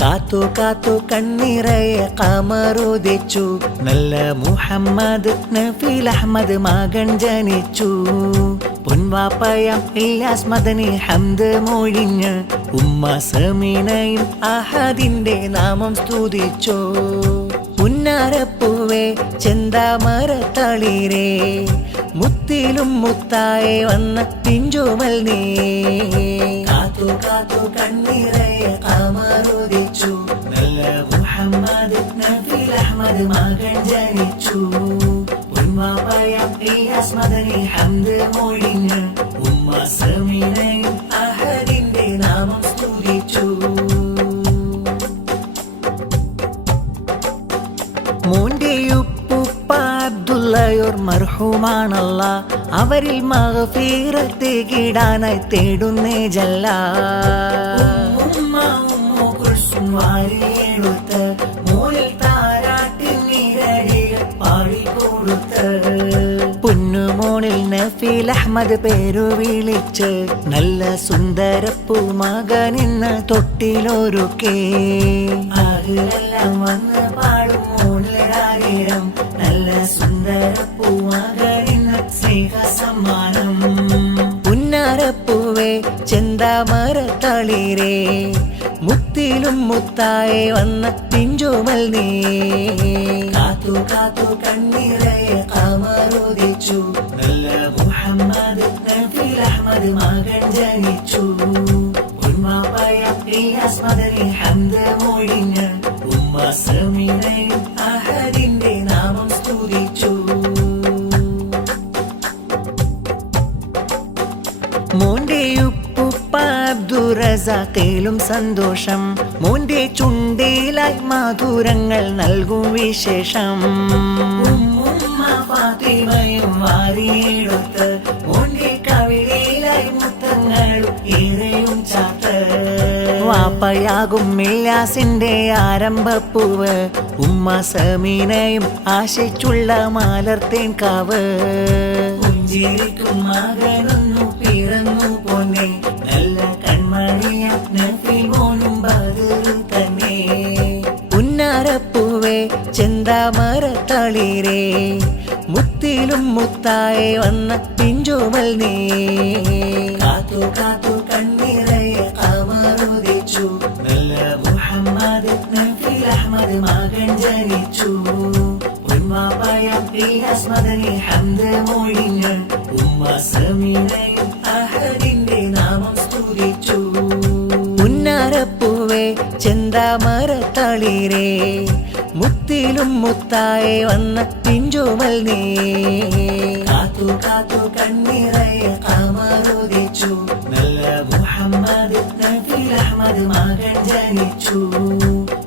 കാത്തു കാത്തു കണ്ണിറയെ കമറുദിച്ചു, നല്ല മുഹമ്മദ് നഫീൽ അഹമ്മദ് മകൻ ജനിച്ചു. പൊൻവാപ്പയം ഇല്യാസ് മദനി ഹംദ് മൊഴിഞ്ഞ് ഉമ്മ സമീനയും അഹദിന്റെ നാമം സ്തുതിച്ചു. പുന്നാരപ്പൂവേ ചെന്താമരത്തളിരേ, മുത്തിലും മുത്തായെ വന്ന പിഞ്ചുമൽ നീ. കാത്തു കാത്തു കണ്ണിറയെ കമറുദിച്ചു, നല്ല മുഹമ്മദ് നഫീൽ അഹമ്മദ് മകൻ ജനിച്ചു. പൊൻവാപ്പയം ഇല്യാസ് മദനി ഹംദ് മൊഴിഞ്ഞ് ഉമ്മ സമീനയും അഹദിന്റെ നാമം സ്തുതിച്ചു. മോന്റെയുപ്പുപ്പ അബ്ദുള്ളയോർ മർഹൂമാണല്ല, അവരിൽ മഗ്ഫിറത്ത് കിടാനായി തേടുന്നേ ജല്ല. വാരിയെടുത്ത് മൂലിൽ താരാട്ടിൻ നിരടികൾ പാടിക്കൊടുത്ത്, പൊന്നുമോണിൽ നഫീൽ അഹമ്മദ് പേരു വിളിച്ച് നല്ല സുന്ദരപ്പൂ മകനിന്ന് തൊട്ടിലൊരുക്കേ. ആരെല്ലാം വന്ന് പാടും മോണിലായിരം, നല്ല സുന്ദരപ്പൂ മകനിന്ന് സ്നേഹ സമ്മാനം. പുന്നാരപ്പൂവേ ചെന്താമരത്തളിരേ, മുത്തിലും മുത്തായെ വന്ന പിഞ്ചുമൽ നീ. കാത്തു കാത്തു കണ്ണിറയെ കമറുദിച്ചു, നല്ല മുഹമ്മദ് നഫീൽ അഹമ്മദ് മകൻ ജനിച്ചു. പൊൻവാപ്പയം ഇല്യാസ് മദനി ഹംദ് മൊഴിഞ്ഞ് ഉമ്മ സമീനയും അഹദിന്റെ നാമം സ്തുതിച്ചു. മോന്റെയുപ്പുപ്പ അബ്ദുറസാഖിലും സന്തോഷം, മോന്റെ ചുണ്ടിലായി മധുരങ്ങൾ നൽകും വിശേഷം. ഉമ്മുമ്മ ഫാത്തിമയും വാരിയെടുത്ത്, മോന്റെ കവിളിലായി മുത്തങ്ങളും ഏറെയും ചാത്ത്. വാപ്പയാകും ഇല്യാസിന്റെ ആരംഭപ്പൂവ്, ഉമ്മ സമീനയും ആശിച്ചുള്ള മലർത്തേൻ കാവ്. പുഞ്ചിരിക്കും മകനൊന്നു പിറന്നു പോന്നെ, നല്ല കൺമണിയ നഫീൽ മോനും ബദർ തന്നെ. പുന്നാരപ്പൂവേ ചെന്താമരത്തളിരേ, മുത്തിലും മുത്തായെ വന്ന പിഞ്ചുമൽ നീ. കാത്തു കാത്തു കണ്ണിറയെ കമറുദിച്ചു, നല്ല മുഹമ്മദ് നഫീൽ അഹമ്മദ് മകൻ ജനിച്ചു. പൊൻവാപ്പയം ഇല്യാസ് മദനി ഹംദ് മൊഴിഞ്ഞ് ഉമ്മ സമീനയും അഹദിന്റെ നാമം സ്തുതിച്ചു. പുന്നാരപ്പൂവേ ചെന്താമരത്തളിരേ, മുത്തിലും മുത്തായെ വന്ന പിഞ്ചുമൽ നീ. കാത്തു കാത്തു കണ്ണിറയെ കമറുദിച്ചു, നല്ല മുഹമ്മദ് നഫീൽ അഹമ്മദ് മകൻ ജനിച്ചു.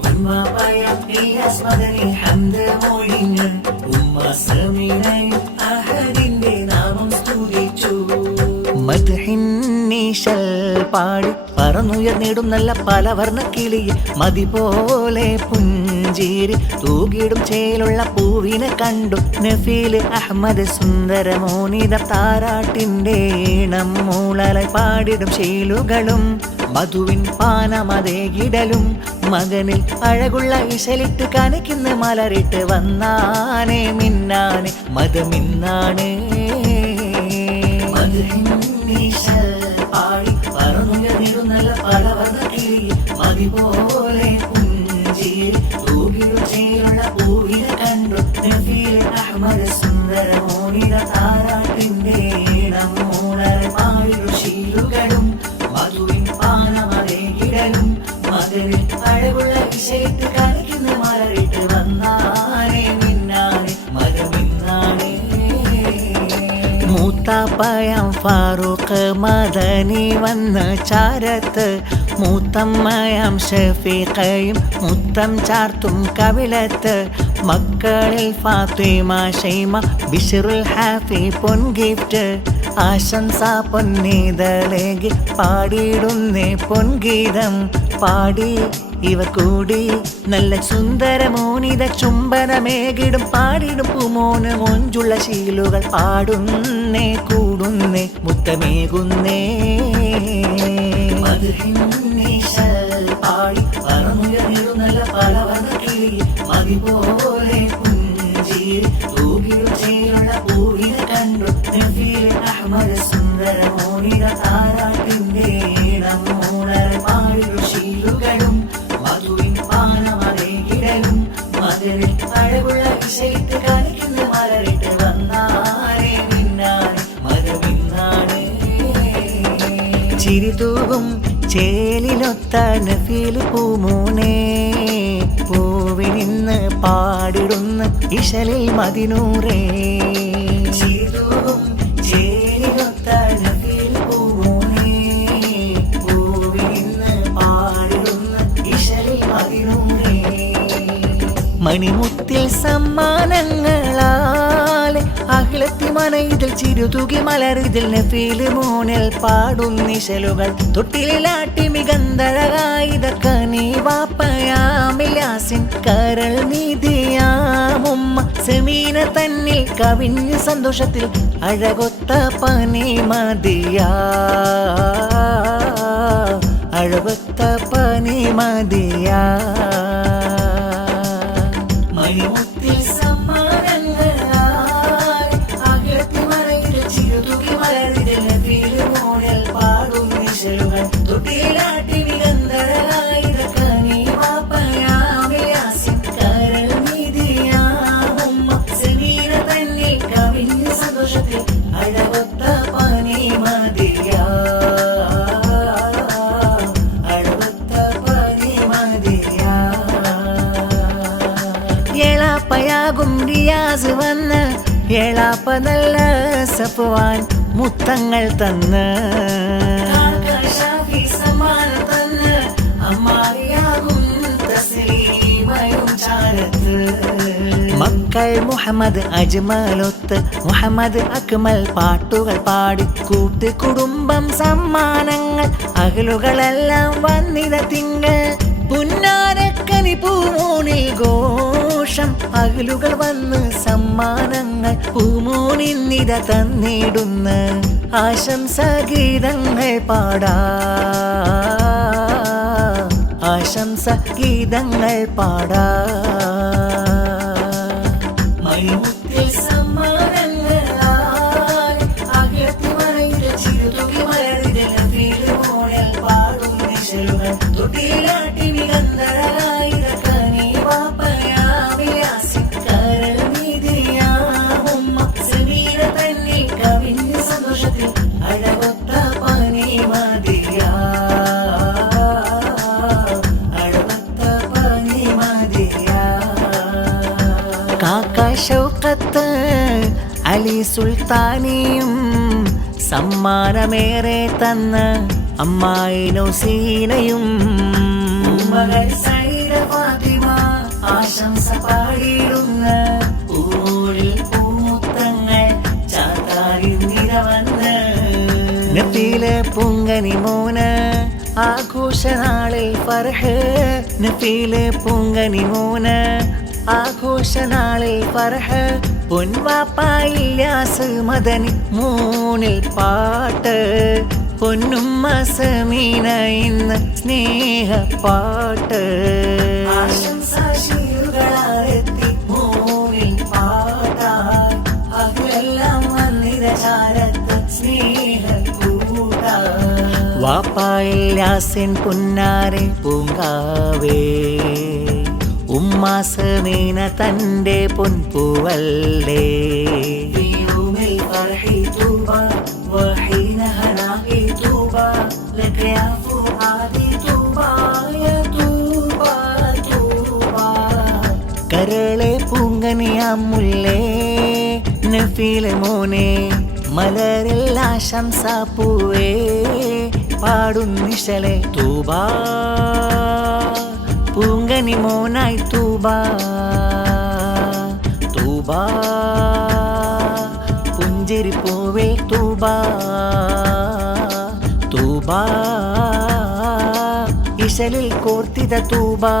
പൊൻവാപ്പയം ഇല്യാസ് മദനി ഹംദ് മൊഴിഞ്ഞ് ഉമ്മ സമീനയും അഹദിന്റെ നാമം സ്തുതിച്ചു. മദ്ഹിന്നീശൽ പാടി പറന്നുയർന്നിടും നല്ല പലവർണ്ണ കിളിയെ, മതി പോലെ പുഞ്ചിരി തൂകിടും ചേലുള്ള പൂവിനെ കണ്ടു നഫീൽ അഹമ്മദ് സുന്ദരമോനിത. താരാട്ടിന്റെ ഈണം മൂളലായി പാടിടും ശീലുകളും, മധുവിൻ പാനമതേകിടലും. മകനിൽ അഴകുള്ള ഇശലിട്ട് കനയ്ക്കുന്ന മലരിട്ട് വന്നാനേ മിന്നാനെ മതമിന്നാണ്. പാടി പറന്നുയർന്നിടും നല്ല പലവർണ്ണ കിളിയെ, മതി പോലെ പുഞ്ചിരി തൂകിടും ചേലുള്ള പൂവിനെ കണ്ടു നഫീൽ അഹമ്മദ് സുന്ദരമോനിത. താരാട്ടിന്റെ ഈണം മൂളലായി പാടിടും ശീലുകളും, മധുവിൻ പാനമതേകിടലും. മകനിൽ അഴകുള്ള ഇശലിട്ട് കനയ്ക്കുന്ന മലരിട്ട് വന്നാനേ മിന്നാനെ മതമിന്നാനെ. മൂത്താപ്പയം ഫാറൂഖ് മദനി വന്ന ചാരത്ത്, മൂത്തമ്മയം ഷഫീഖയും മുത്തം ചാർത്തും കവിളത്ത്. മക്കളിൽ ഫാത്തിമ ഷൈമ ബിശ്റുൽ ഹാഫി പൊൻ ഗിഫ്റ്റ്, ആശംസ പൊന്നീതളേകി പാടിയിടുന്നേ പൊൻഗീതം. പാടി ഇവർ കൂടി നല്ല സുന്ദരമോനിത ചുംബനമേകിടും പാടിടും പൂമോന് മൊഞ്ചുള്ള ശീലുകൾ പാടുന്നേ കൂടുന്നേ മുത്തമേകുന്നേ പാടി പറന്നുയർന്നിടും നല്ല പലവർണ്ണ കിളി മതിപോലെ പുഞ്ചിരി തൂകിടും ചേരുള്ള പൂവിനെ കണ്ടു അഹ്മദ് സുന്ദരമോനിത താരാട്ടിന്റെ മൂടരെ പാടിടും ശീലുകളും മധുവിൻ പാനമതേകിടലും മധുരിൽ അഴകുള്ള വിഷയത്ത് കളിക്കുന്ന മലരിട്ട് വന്നാനേ മിന്നാനെ മധുവിന്നാണ് ചിരി തൂകും ചേലിലൊത്ത നഫീല് പൂമൂനേ പൂവിനിന്ന് പാടിടുന്ന ഇശലിൽ മദിനൂറേ ചിരി തൂകും ചേലിലൊത്ത നഫീല് പൂമൂനേ പൂവിനിന്ന് പാടിടുന്ന ഇശലിൽ മദിനൂറേ മണിമുത്തിൽ സമ്മാനങ്ങളാലെ അഖിലത്തി മനയിതിൽ ചിരുതുകി മലറിതിൽ നഫീല് മോനൽ പാടും നിശലുകൾ തൊട്ടിലാട്ടി മികന്തഴകായിതക്ക നീ വാപ്പയാമിലാസിൻ കരൾ നീതിയാമുമ്മ സെമീന തന്നിൽ കവിഞ്ഞ് സന്തോഷത്തിൽ അഴകൊത്ത പനി മതിയാ അഴകൊത്ത പനി മതിയാ മണിമുത്തിൽ സമ്മാനങ്ങളാൽ അകത്തി മറയിൽ ചിരുതുകി മലരിതിൽ നഫീല് മോനൽ പാടും നിശലുകൾ തൊട്ടിലാട്ടി മികന്തഴകായിതക്ക നീ വാപ്പയാമിലാസിൻ കരൾ നീതിയാമുമ്മ സെമീന തന്നിൽ കവിഞ്ഞ് സന്തോഷത്തിൽ അഴകൊത്ത പനി മതിയാ അഴകൊത്ത പനി മതിയാ ഏളാപ്പയാകും റിയാസ് വന്ന് ഏളാപ്പ നല്ല സഫ്വാൻ മുത്തങ്ങൾ തന്ന് സമ്മാനം തന്ന് അമ്മാരിയാകും തസ്ലീമയും ചാരത്ത് മക്കൾ മുഹമ്മദ് അജ്മലൊത്ത് മുഹമ്മദ് അക്മൽ പാട്ടുകൾ പാടി കൂട്ട് കുടുംബം സമ്മാനങ്ങൾ അകലുകളെല്ലാം വന്നിത തിങ്കൾ പുന്നാരക്കനി പൂമോനിൽ ഘോഷം അകലുകൾ വന്ന് സമ്മാനങ്ങൾ പൂമോനിന്നിത തന്നിടുന്ന ആശംസ ഗീതങ്ങൾ പാടാ ആശംസ ഗീതങ്ങൾ പാടാ മണിമുത്തിൽ സമ്മാനങ്ങളാൽ അകത്തി മറയിൽ ചിരുതുകി മലരിതിൽ നഫീല് മോനൽ പാടും നിശലുകൾ തൊട്ടിലാട്ടി മികന്തഴകായിതക്ക നീ വാപ്പയാമിലാസിൻ കരൾ നീതിയാമുമ്മ സെമീന തന്നിൽ കവിഞ്ഞ് സന്തോഷത്തിൽ അഴകൊത്ത പനി മതിയാ അഴകൊത്ത പനി മതിയാ കാക്ക ഷൗക്കത്ത് അലി സുൽത്താനിയും സമ്മാനമേറെ തന്ന് അമ്മായി നൗസീനയും മകൾ സൈറ ഫാത്തിമ ആശംസ പാടിയിടുന്ന പൂളിൽ പൂമുത്തങ്ങൾ ചാത്താരി നിറവന്ന് നഫീല് പൂങ്കനി മോന് ആഘോഷനാളിൽ ഫർഹ് നഫീല് പൂങ്കനി മോന് ആഘോഷനാളിൽ ഫർഹ് പൊൻവാപ്പായില്ലാസ് മദനി മൂന്നിൽ പാട്ട് പൊന്നുമ്മ സമീന ഇന്ന് സ്നേഹപ്പാട്ട് ആശംസാശീലുകളാരെത്തി മൂന്നിൽ പാട്ടാൻ അതെല്ലാം വന്നിര ചാരത്ത് സ്നേഹക്കൂട്ടാൻ വാപ്പായില്ലാസിൻ പുന്നാരെ പൂങ്കാവേ ഉമ്മാസമീന തൻ്റെ പൊൻപൂവല്ലേ കരളെ പൂങ്കനിയാമുല്ലേ നഫീലെ മോനെ മലരിൽ ആശംസ പൂവേ പാടുന്നിശലെ തൂബാ പൂങ്കനി മോനായി തൂബാ തൂബാ പുഞ്ചിരി പൂവേ തൂബാ തൂബാ നിശലിൽ കോർത്തിത തൂബാ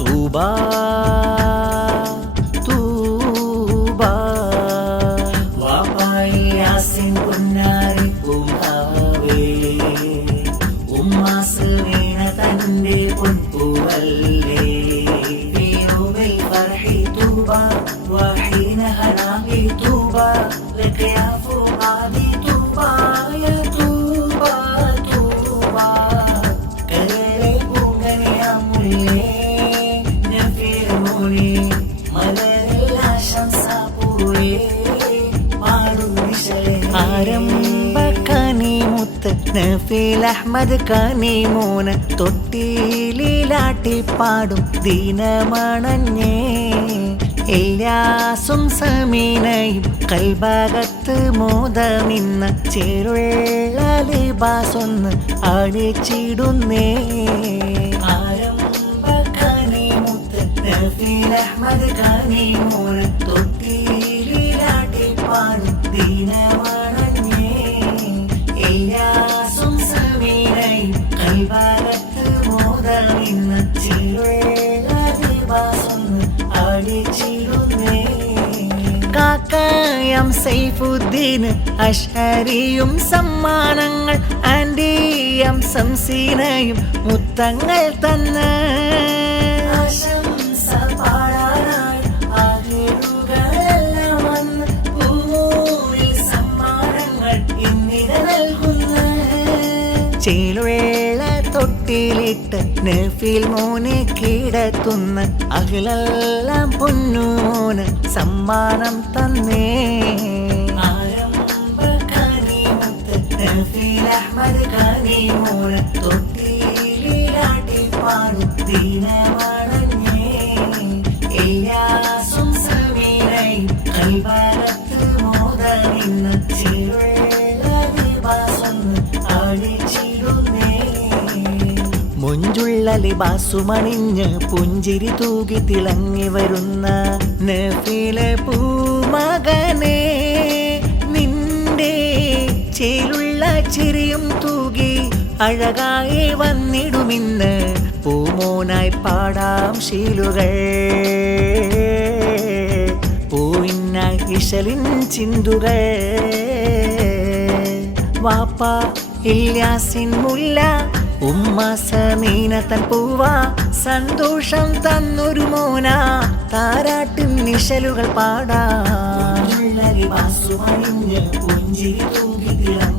തൂബാ തൂബാ. വാപ്പായി യാസിൻ പൊന്നാരി പൂങ്കാവേ, ഉമ്മാസ് വീണ തന്റെ പൊൻപൂവല്ലേ. ഫിയോമിൽ ഫർഹി തൂബാ വഹീന ഹനാഹി തൂബാ ലക യാ ഫുആദി തൂബാ യാ തൂബാ തൂബാ. കരളെ പൂങ്കനിയാം മുല്ലേ നഫീൽ മോനെ, മലരിൽ ആശംസ പൂവേ പാടും നിശലേ. ആരംഭ കനിമുത്ത് നഫീൽ അഹ്മദ് കനിമോന, തൊട്ടിലാട്ടിപ്പാടും ദീനമണഞ്ഞേ. ഇല്യാസും സമീനയും കൽഭാഗത്ത് മോദമിന്ന ചേരുള്ള ലിബാസൊന്ന് അടിച്ചിടുന്നേ. ആരംഭ കനിമുത്ത് നഫീൽ അഹ്മദ് കനിമോന, തൊട്ടിലാട്ടിപ്പാടും ദീനമണഞ്ഞേ. ഇല്യാസും സമീനയും കൽഭാഗത്ത് മോദമിന്ന ചേരുള്ള ലിബാസൊന്ന് അടിച്ചിടുന്നേ. കാക്കയം സൈഫുദ്ദീൻ അഷ്അരിയും സമ്മാനങ്ങൾ, ആൻഡിയം സംസീനയും മുത്തങ്ങൾ തന്ന് ആശംസ പാടാനായി ആഹിറുകളെല്ലാം വന്ന് പൂമൂരിൽ സമ്മാനങ്ങൾ ഇന്നിത നൽകുന്നു. ചേലുള്ള തൊട്ടിലിട്ട് നഫീൽ മോനെ കിടത്തുന്ന അഖിലെല്ലാം പൊന്നൂന് സമ്മാനം തന്നേ. ആരംഭ കനിമുത്ത് നഫീൽ അഹ്മദ് കനിമോന, തൊട്ടിലാട്ടിപ്പാടും ദീനമണഞ്ഞേ. ഇല്യാസും സമീനയും കൽഭാഗത്ത് മോദമിന്ന ചേരുള്ള ലിബാസൊന്ന് അടിച്ചിടുന്നേ. മുഞ്ചുള്ള ലിബാസുമണിഞ്ഞ് പുഞ്ചിരി തൂകി തിളങ്ങി വരുന്ന നഫീല പൂമകനെ, നിന്റെ ചേലുള്ള ചിരിയും തൂകി അഴകായി വന്നിടുമിന്ന് പൂമോനായി പാടാം ശീലുകൾ. പൂവിനായി ഇശലിൻ ചിന്തുകൾ. വാപ്പ ഇല്യാസിൻ മുല്ല, ഉമ്മ സമീനത്തൻ പൂവാ, സന്തോഷം തന്നൊരു മോന താരാട്ടും നിശലുകൾ പാടാം. പുഞ്ചിരി തൂകി തിളങ്ങി